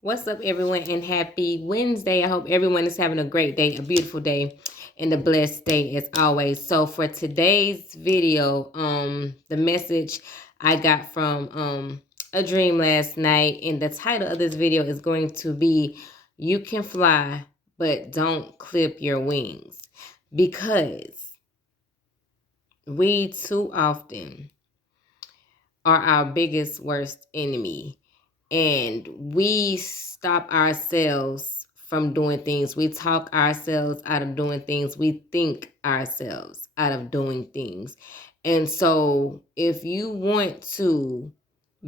What's up, everyone, and happy Wednesday. I hope everyone is having a great day, a beautiful day, and a blessed day as always. So for today's video, the message I got from a dream last night, and the title of this video is going to be "You Can Fly, but Don't Clip Your Wings." Because we too often are our biggest worst enemy, and we stop ourselves from doing things. We talk ourselves out of doing things. We think ourselves out of doing things. And so if you want to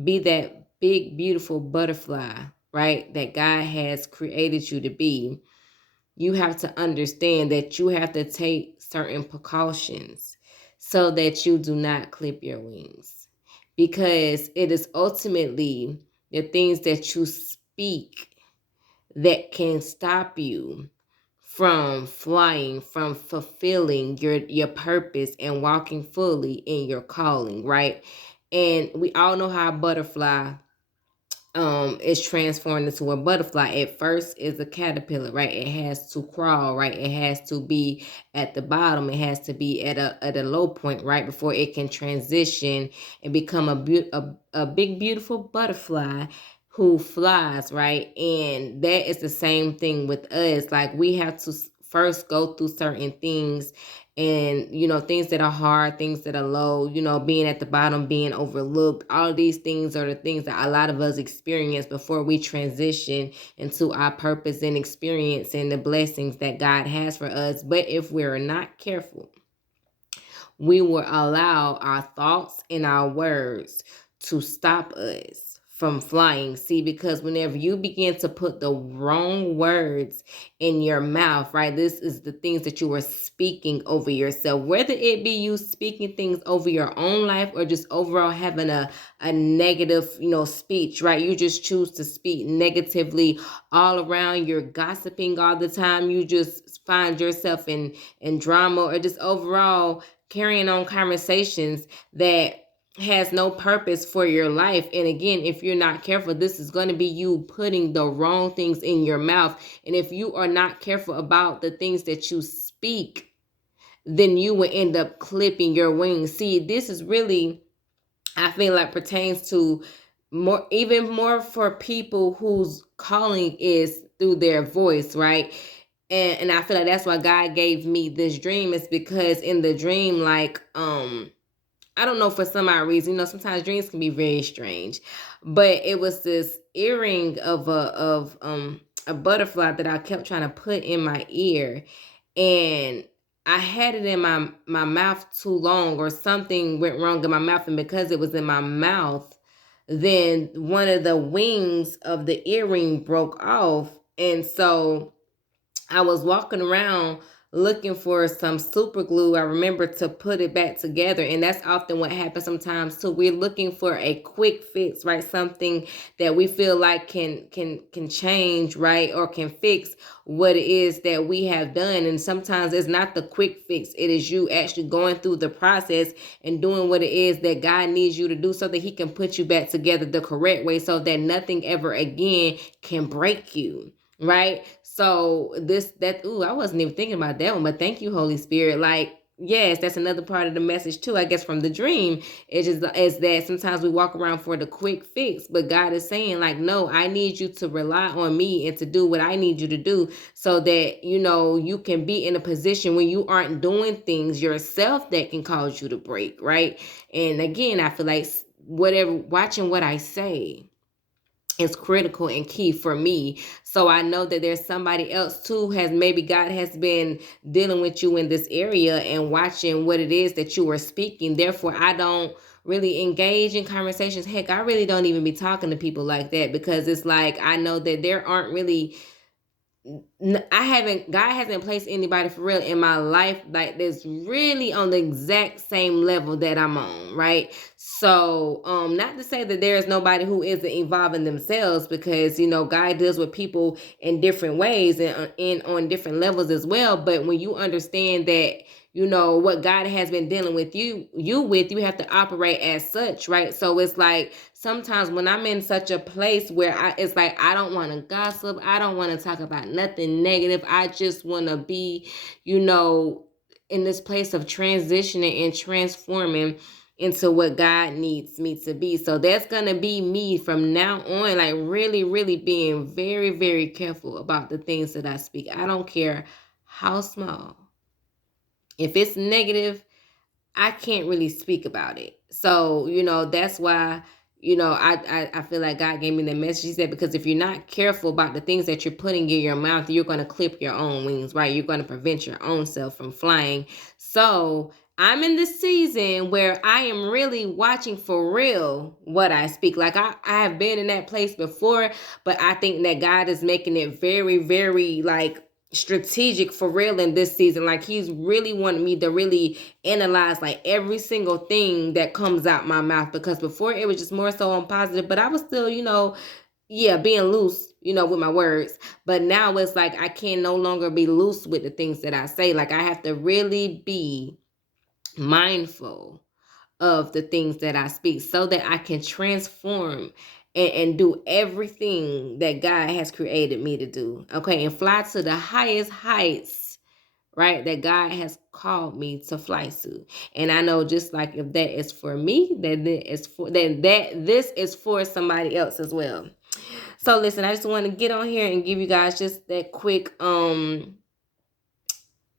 be that big beautiful butterfly, right, that God has created you to be, you have to understand that you have to take certain precautions so that you do not clip your wings, because it is ultimately the things that you speak that can stop you from flying, from fulfilling your purpose and walking fully in your calling, right? And we all know how a butterfly is transformed into a butterfly. At first is a caterpillar, right? It has to crawl, right? It has to be at the bottom. It has to be at a low point, right, before it can transition and become a big beautiful butterfly who flies, right? And that is the same thing with us. Like, we have to first go through certain things, and things that are hard, things that are low, being at the bottom, being overlooked. All of these things are the things that a lot of us experience before we transition into our purpose and experience and the blessings that God has for us. But if we're not careful, we will allow our thoughts and our words to stop us from flying. See, because whenever you begin to put the wrong words in your mouth, right, this is the things that you are speaking over yourself, whether it be you speaking things over your own life or just overall having a negative, speech, right? You just choose to speak negatively all around. You're gossiping all the time. You just find yourself in drama, or just overall carrying on conversations that has no purpose for your life. And again, if you're not careful, this is going to be you putting the wrong things in your mouth. And if you are not careful about the things that you speak, then you will end up clipping your wings. See, this is really, I feel like, pertains to more, even more for people whose calling is through their voice, right? And I feel like that's why God gave me this dream, is because in the dream, like, I don't know, for some odd reason, sometimes dreams can be very strange, but it was this earring of a butterfly that I kept trying to put in my ear, and I had it in my mouth too long, or something went wrong in my mouth, and because it was in my mouth, then one of the wings of the earring broke off. And so I was walking around looking for some super glue, I remember, to put it back together. And that's often what happens sometimes too. We're looking for a quick fix, right? Something that we feel like can change, right? Or can fix what it is that we have done. And sometimes it's not the quick fix. It is you actually going through the process and doing what it is that God needs you to do, so that he can put you back together the correct way, so that nothing ever again can break you. Right? So I wasn't even thinking about that one, but thank you, Holy Spirit. Like, yes, that's another part of the message too, I guess, from the dream. It's just is that sometimes we walk around for the quick fix, but God is saying, like, no, I need you to rely on me and to do what I need you to do, so that you can be in a position when you aren't doing things yourself that can cause you to break, right? And again, I feel like whatever, watching what I say is critical and key for me. So I know that there's somebody else too, has maybe God has been dealing with you in this area and watching what it is that you are speaking. Therefore, I don't really engage in conversations. Heck, I really don't even be talking to people like that, because it's like, I know that there aren't really, God hasn't placed anybody for real in my life like that's really on the exact same level that I'm on, right? So, not to say that there is nobody who isn't evolving themselves, because God deals with people in different ways and on different levels as well. But when you understand that, what God has been dealing with you have to operate as such, right? So it's like sometimes when I'm in such a place where it's like I don't want to gossip, I don't want to talk about nothing negative. I just want to be, in this place of transitioning and transforming into what God needs me to be. So that's going to be me from now on, like really, really being very, very careful about the things that I speak. I don't care how small. If it's negative, I can't really speak about it. So, that's why, I feel like God gave me the message. He said, because if you're not careful about the things that you're putting in your mouth, you're going to clip your own wings, right? You're going to prevent your own self from flying. So I'm in this season where I am really watching for real what I speak. Like I have been in that place before, but I think that God is making it very, very like strategic for real in this season. Like he's really wanting me to really analyze like every single thing that comes out my mouth, because before it was just more so on positive, but I was still, being loose, with my words. But now it's like I can no longer be loose with the things that I say. Like I have to really be mindful of the things that I speak so that I can transform and do everything that God has created me to do. Okay, and fly to the highest heights, right? That God has called me to fly to. And I know just like if that is for me, then this is for somebody else as well. So listen, I just want to get on here and give you guys just that quick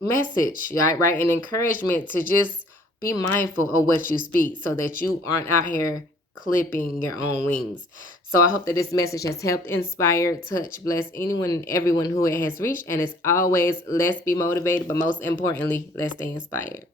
message, right? An encouragement to just be mindful of what you speak so that you aren't out here clipping your own wings. So I hope that this message has helped, inspire, touch, bless anyone and everyone who it has reached. And as always, let's be motivated, but most importantly, let's stay inspired.